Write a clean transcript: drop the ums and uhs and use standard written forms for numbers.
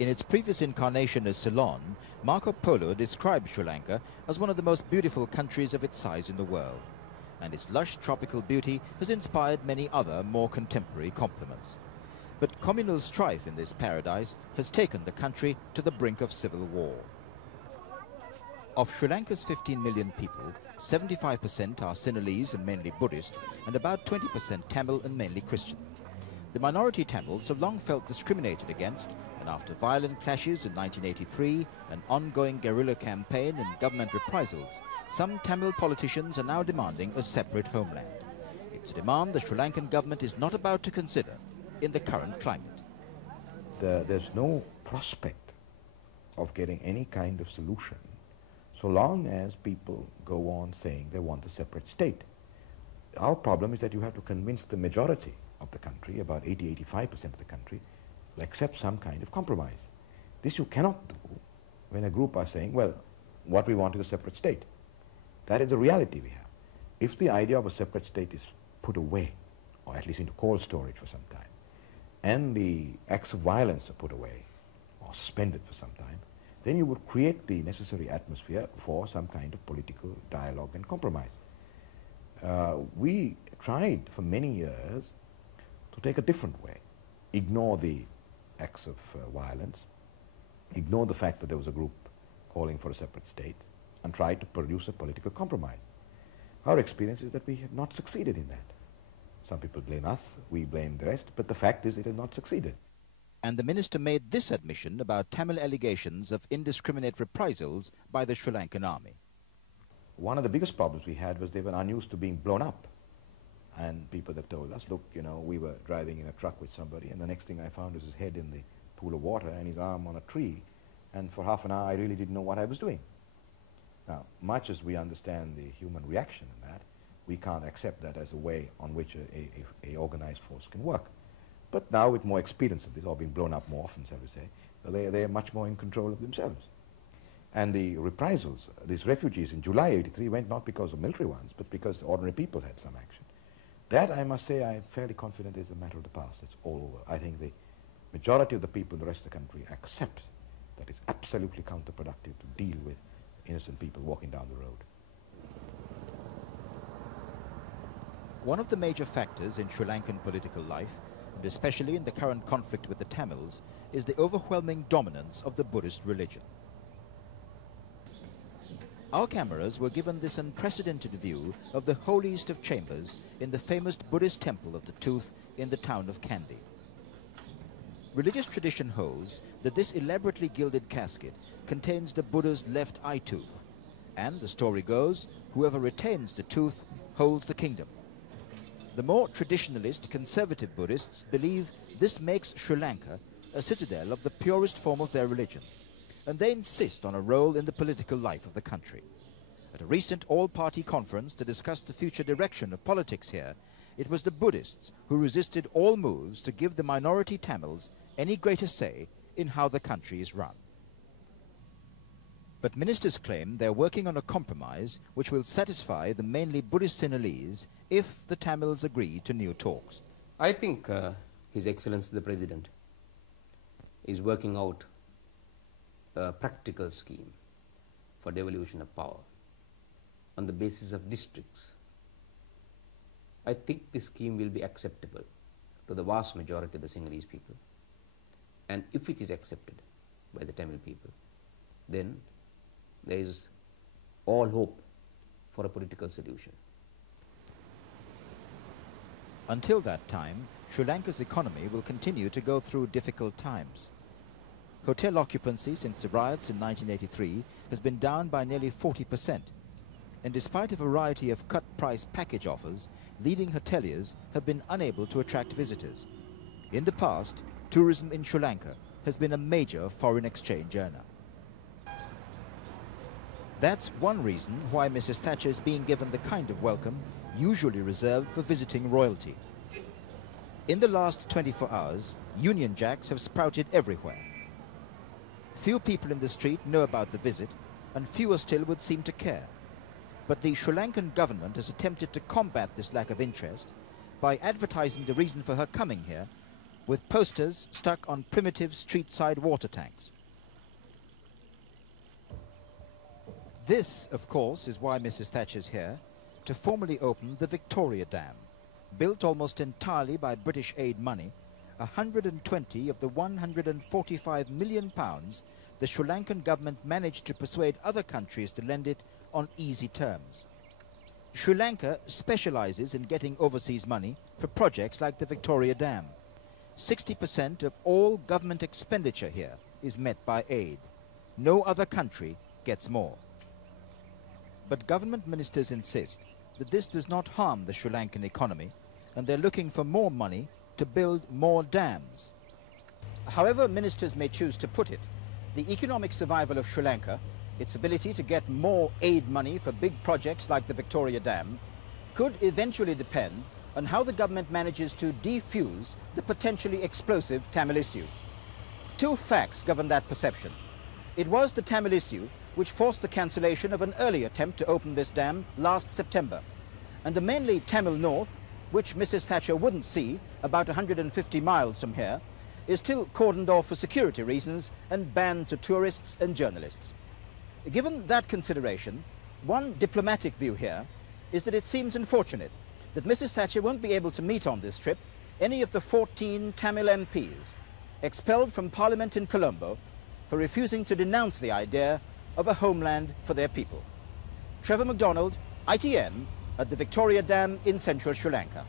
In its previous incarnation as Ceylon, Marco Polo described Sri Lanka as one of the most beautiful countries of its size in the world, and its lush tropical beauty has inspired many other more contemporary compliments. But communal strife in this paradise has taken the country to the brink of civil war. Of Sri Lanka's 15 million people, 75% are Sinhalese and mainly Buddhist, and about 20% Tamil and mainly Christian. The minority Tamils have long felt discriminated against, and after violent clashes in 1983, an ongoing guerrilla campaign and government reprisals, some Tamil politicians are now demanding a separate homeland. It's a demand the Sri Lankan government is not about to consider in the current climate. There's no prospect of getting any kind of solution so long as people go on saying they want a separate state. Our problem is that you have to convince the majority of the country, about 80–85% of the country, will accept some kind of compromise. This you cannot do when a group are saying, well, what we want is a separate state. That is the reality we have. If the idea of a separate state is put away, or at least into cold storage for some time, and the acts of violence are put away or suspended for some time, then you would create the necessary atmosphere for some kind of political dialogue and compromise. We tried for many years to take a different way, ignore the acts of violence, ignore the fact that there was a group calling for a separate state, and try to produce a political compromise. Our experience is that we have not succeeded in that. Some people blame us, we blame the rest, but the fact is it has not succeeded. And the minister made this admission about Tamil allegations of indiscriminate reprisals by the Sri Lankan army. One of the biggest problems we had was they were unused to being blown up. And people have told us, look, you know, we were driving in a truck with somebody, and the next thing I found was his head in the pool of water and his arm on a tree, and for half an hour I really didn't know what I was doing. Now, much as we understand the human reaction in that, we can't accept that as a way on which a organized force can work. But now, with more experience of this, or being blown up more often, shall we say, they are much more in control of themselves. And the reprisals, these refugees in July '83 went not because of military ones, but because ordinary people had some action. That, I must say, I'm fairly confident is a matter of the past. It's all over. I think the majority of the people in the rest of the country accept that it's absolutely counterproductive to deal with innocent people walking down the road. One of the major factors in Sri Lankan political life, and especially in the current conflict with the Tamils, is the overwhelming dominance of the Buddhist religion. Our cameras were given this unprecedented view of the holiest of chambers in the famous Buddhist temple of the Tooth in the town of Kandy. Religious tradition holds that this elaborately gilded casket contains the Buddha's left eye tooth, and the story goes, whoever retains the tooth holds the kingdom. The more traditionalist, conservative Buddhists believe this makes Sri Lanka a citadel of the purest form of their religion, and they insist on a role in the political life of the country. At a recent all-party conference to discuss the future direction of politics here, it was the Buddhists who resisted all moves to give the minority Tamils any greater say in how the country is run. But ministers claim they're working on a compromise which will satisfy the mainly Buddhist Sinhalese if the Tamils agree to new talks. I think His Excellency the President is working out a practical scheme for devolution of power on the basis of districts. I think this scheme will be acceptable to the vast majority of the Sinhalese people, and if it is accepted by the Tamil people, then there is all hope for a political solution. Until that time, Sri Lanka's economy will continue to go through difficult times. Hotel occupancy since the riots in 1983 has been down by nearly 40%. And despite a variety of cut-price package offers, leading hoteliers have been unable to attract visitors. In the past, tourism in Sri Lanka has been a major foreign exchange earner. That's one reason why Mrs. Thatcher is being given the kind of welcome usually reserved for visiting royalty. In the last 24 hours, Union Jacks have sprouted everywhere. Few people in the street know about the visit, and fewer still would seem to care. But the Sri Lankan government has attempted to combat this lack of interest by advertising the reason for her coming here with posters stuck on primitive street-side water tanks. This, of course, is why Mrs. Thatcher's here, to formally open the Victoria Dam. Built almost entirely by British aid money, 120 of the £145 million the Sri Lankan government managed to persuade other countries to lend it on easy terms. Sri Lanka specializes in getting overseas money for projects like the Victoria Dam. 60% of all government expenditure here is met by aid. No other country gets more. But government ministers insist that this does not harm the Sri Lankan economy, and they're looking for more money to build more dams. However ministers may choose to put it, the economic survival of Sri Lanka, its ability to get more aid money for big projects like the Victoria Dam, could eventually depend on how the government manages to defuse the potentially explosive Tamil issue. Two facts govern that perception. It was the Tamil issue which forced the cancellation of an early attempt to open this dam last September, and the mainly Tamil North, which Mrs. Thatcher wouldn't see about 150 miles from here, is still cordoned off for security reasons and banned to tourists and journalists. Given that consideration, one diplomatic view here is that it seems unfortunate that Mrs. Thatcher won't be able to meet on this trip any of the 14 Tamil MPs expelled from Parliament in Colombo for refusing to denounce the idea of a homeland for their people. Trevor MacDonald, ITN, at the Victoria Dam in central Sri Lanka.